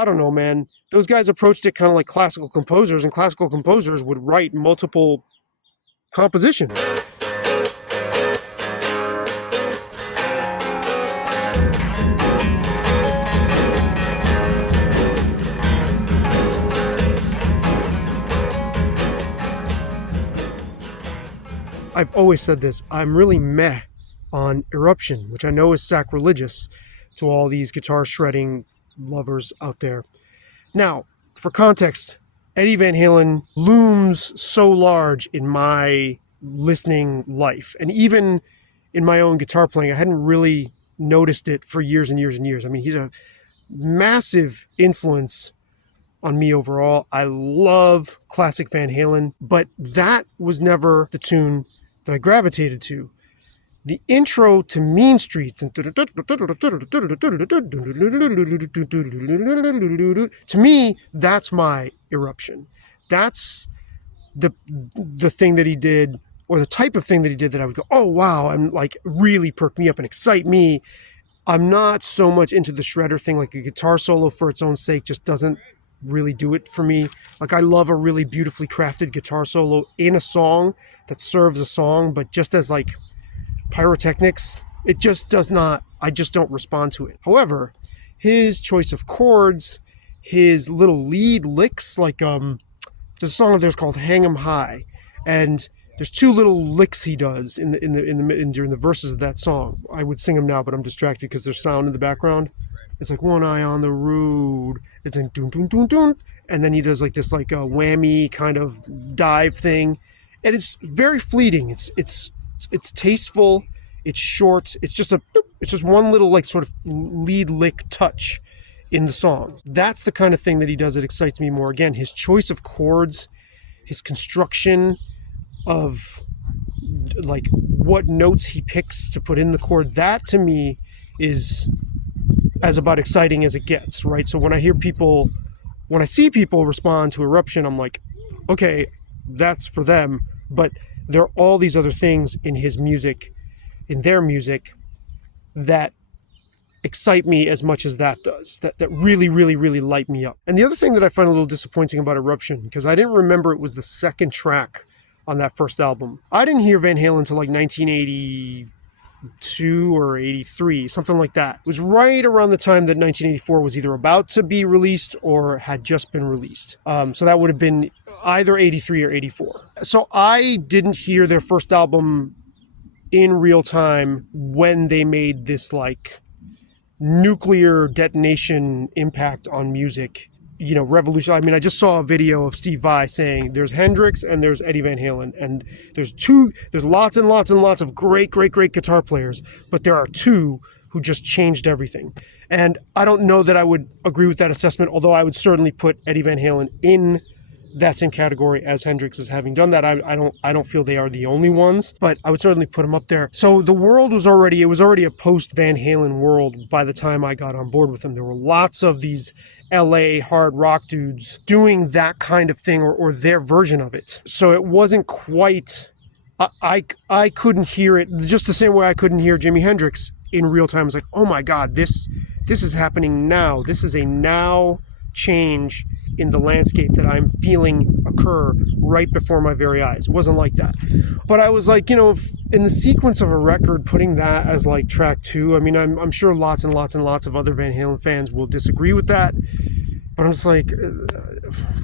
I don't know, man. Those guys approached it kind of like classical composers, and classical composers would write multiple compositions. I've always said this, I'm really meh on Eruption, which I know is sacrilegious to all these guitar shredding lovers out there. Now, for context, Eddie Van Halen looms so large in my listening life. And even in my own guitar playing, I hadn't really noticed it for years and years and years. I mean, he's a massive influence on me overall. I love classic Van Halen, but that was never the tune that I gravitated to. The intro to Mean Streets and to me, that's my Eruption. That's the thing that he did, or the type of thing that he did, that I would go, oh wow, and like really perk me up and excite me. I'm not so much into the shredder thing. Like a guitar solo for its own sake just doesn't really do it for me. Like I love a really beautifully crafted guitar solo in a song that serves a song, but just as like pyrotechnics, it just does not, I just don't respond to it. However, his choice of chords, his little lead licks, like there's a song of theirs called Hang 'Em High, and there's two little licks he does during the verses of that song. I would sing them now, but I'm distracted because there's sound in the background. It's like one eye on the road. It's like dun dun dun dun, and then he does like this like a whammy kind of dive thing, and it's very fleeting. It's tasteful. It's short. It's just one little like sort of lead lick touch in the song. That's the kind of thing that he does that excites me more. Again, his choice of chords, his construction of like what notes he picks to put in the chord, that to me is as about exciting as it gets, right? So when I see people respond to Eruption, I'm like, okay, that's for them. But there are all these other things in his music, in their music, that excite me as much as that does, that really, really, really light me up. And the other thing that I find a little disappointing about Eruption, because I didn't remember it was the second track on that first album. I didn't hear Van Halen until like 1982 or 83, something like that. It was right around the time that 1984 was either about to be released or had just been released. So that would have been either 83 or 84. So I didn't hear their first album in real time when they made this like nuclear detonation impact on music, you know, revolution. I mean, I just saw a video of Steve Vai saying there's Hendrix and there's Eddie Van Halen, and there's lots and lots and lots of great guitar players, but there are two who just changed everything. And I don't know that I would agree with that assessment, although I would certainly put Eddie Van Halen in that same category as Hendrix as having done that. I don't feel they are the only ones, but I would certainly put them up there. So the world was already a post Van Halen world by the time I got on board with them. There were lots of these LA hard rock dudes doing that kind of thing, or their version of it. So it wasn't quite, I couldn't hear it just the same way I couldn't hear Jimi Hendrix in real time. It's like, oh my God, this is happening now. This is a now change in the landscape that I'm feeling occur right before my very eyes. It wasn't like that. But I was like, you know, in the sequence of a record, putting that as like track 2, I mean, I'm sure lots and lots and lots of other Van Halen fans will disagree with that. But I'm just like,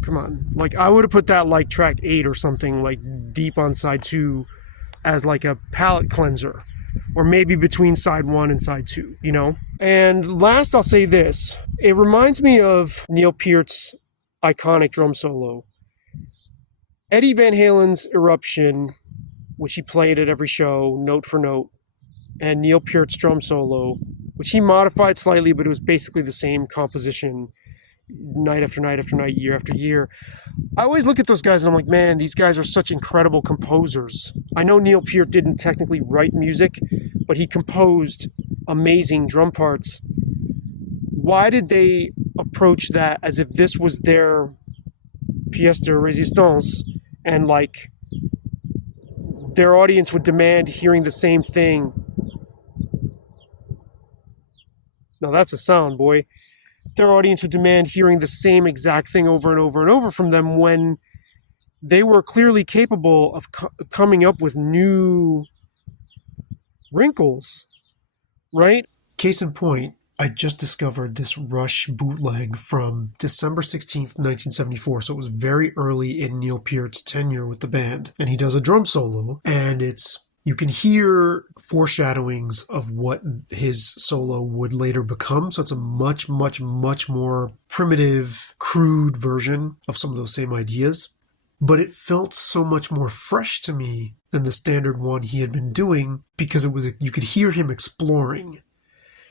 come on. Like, I would have put that like track 8 or something, like deep on side 2 as like a palate cleanser. Or maybe between side 1 and side 2, you know? And last, I'll say this. It reminds me of Neil Peart's iconic drum solo. Eddie Van Halen's Eruption, which he played at every show, note for note, and Neil Peart's drum solo, which he modified slightly, but it was basically the same composition night after night after night, year after year. I always look at those guys and I'm like, man, these guys are such incredible composers. I know Neil Peart didn't technically write music, but he composed amazing drum parts. Why did they approach that as if this was their pièce de résistance, and like their audience would demand hearing the same thing? Now that's a sound, boy. their audience would demand hearing the same exact thing over and over and over from them when they were clearly capable of coming up with new wrinkles, right? Case in point, I just discovered this Rush bootleg from December 16th, 1974, so it was very early in Neil Peart's tenure with the band. And he does a drum solo, and you can hear foreshadowings of what his solo would later become. So it's a much, much, much more primitive, crude version of some of those same ideas. But it felt so much more fresh to me than the standard one he had been doing, because you could hear him exploring.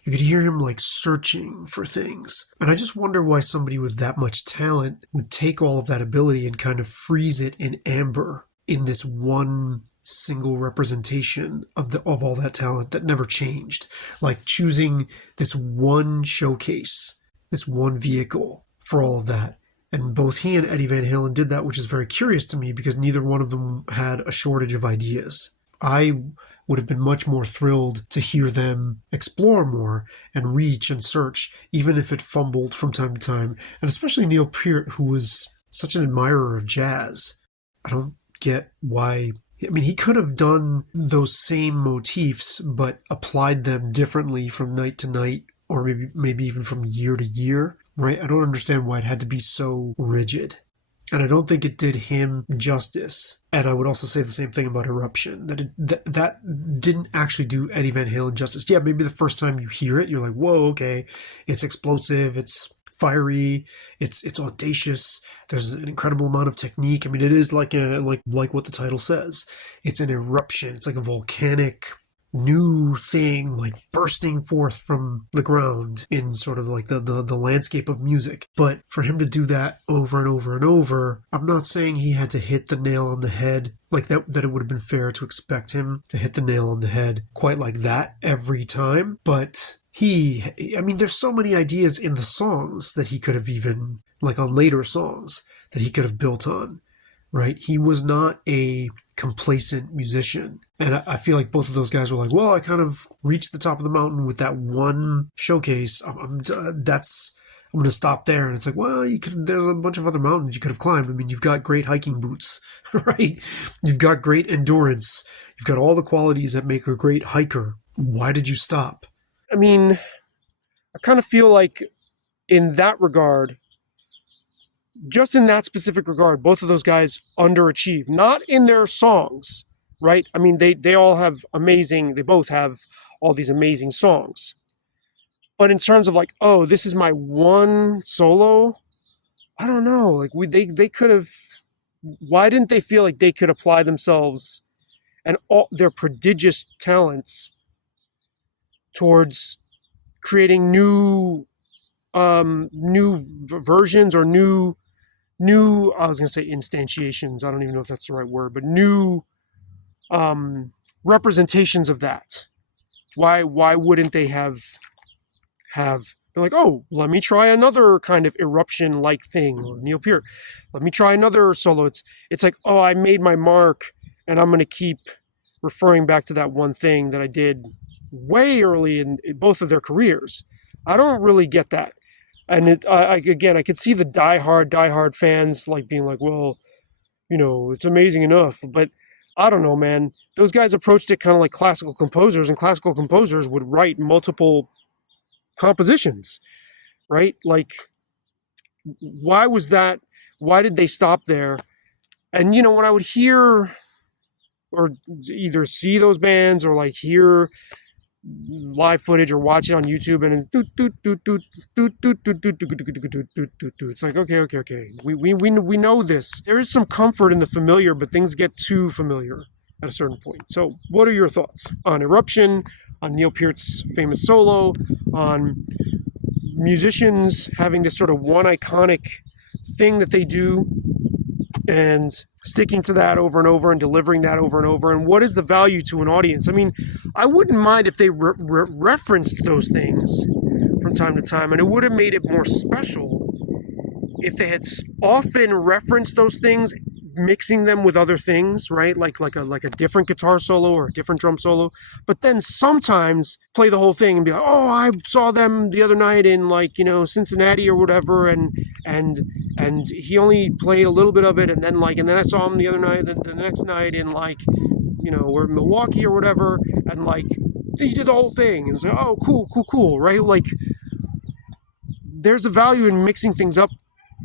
You could hear him like searching for things. And I just wonder why somebody with that much talent would take all of that ability and kind of freeze it in amber in this one single representation of all that talent that never changed. Like choosing this one showcase, this one vehicle for all of that. And both he and Eddie Van Halen did that, which is very curious to me because neither one of them had a shortage of ideas. I would have been much more thrilled to hear them explore more and reach and search, even if it fumbled from time to time. And especially Neil Peart, who was such an admirer of jazz. I don't get why. I mean, he could have done those same motifs, but applied them differently from night to night, or maybe even from year to year, right? I don't understand why it had to be so rigid. And I don't think it did him justice. And I would also say the same thing about Eruption, that didn't actually do Eddie Van Halen justice. Yeah, maybe the first time you hear it, you're like, whoa, okay, it's explosive, it's fiery, it's audacious, there's an incredible amount of technique. I mean, it is like what the title says. It's an eruption. It's like a volcanic new thing, like bursting forth from the ground in sort of like the landscape of music. But for him to do that over and over and over, I'm not saying he had to hit the nail on the head, like that it would have been fair to expect him to hit the nail on the head quite like that every time. But there's so many ideas in the songs that he could have even, like on later songs, that he could have built on, right? He was not a complacent musician. And I feel like both of those guys were like, well, I kind of reached the top of the mountain with that one showcase. I'm going to stop there. And it's like, well, there's a bunch of other mountains you could have climbed. I mean, you've got great hiking boots, right? You've got great endurance. You've got all the qualities that make a great hiker. Why did you stop? I mean, I kind of feel like in that regard, just in that specific regard, both of those guys underachieved. Not in their songs, right? I mean, they both have all these amazing songs. But in terms of like, oh, this is my one solo, I don't know. Like they could have, why didn't they feel like they could apply themselves and all their prodigious talents towards creating new versions or new, I was going to say instantiations. I don't even know if that's the right word, but new representations of that. Why wouldn't they have been like, oh, let me try another kind of Eruption-like thing, or Neil Peart. Let me try another solo. It's like, oh, I made my mark, and I'm going to keep referring back to that one thing that I did way early in both of their careers. I don't really get that. And I could see the diehard fans like being like, well, it's amazing enough. But I don't know, man. Those guys approached it kind of like classical composers, and classical composers would write multiple compositions, right? Like, why was that? Why did they stop there? And, when I would hear or either see those bands or like hear live footage or watch it on YouTube, and it's like, okay. We know this. There is some comfort in the familiar, but things get too familiar at a certain point. So what are your thoughts on Eruption, on Neil Peart's famous solo, on musicians having this sort of one iconic thing that they do and sticking to that over and over and delivering that over and over? And what is the value to an audience? I mean, I wouldn't mind if they referenced those things from time to time, and it would have made it more special if they had often referenced those things mixing them with other things, right? Like a different guitar solo or a different drum solo. But then sometimes play the whole thing and be like, oh, I saw them the other night in like, Cincinnati or whatever, and he only played a little bit of it, and then I saw him the other night, the next night in like, we're in Milwaukee or whatever, and like he did the whole thing, and it's like, oh, cool, right? Like there's a value in mixing things up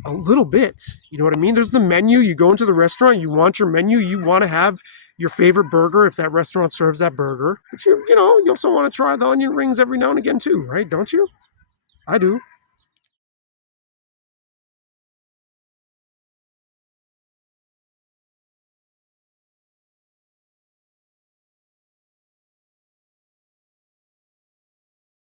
a little bit. You know what I mean? There's the menu. You go into the restaurant, you want your menu, you want to have your favorite burger if that restaurant serves that burger. But you also want to try the onion rings every now and again too, right? Don't you? I do.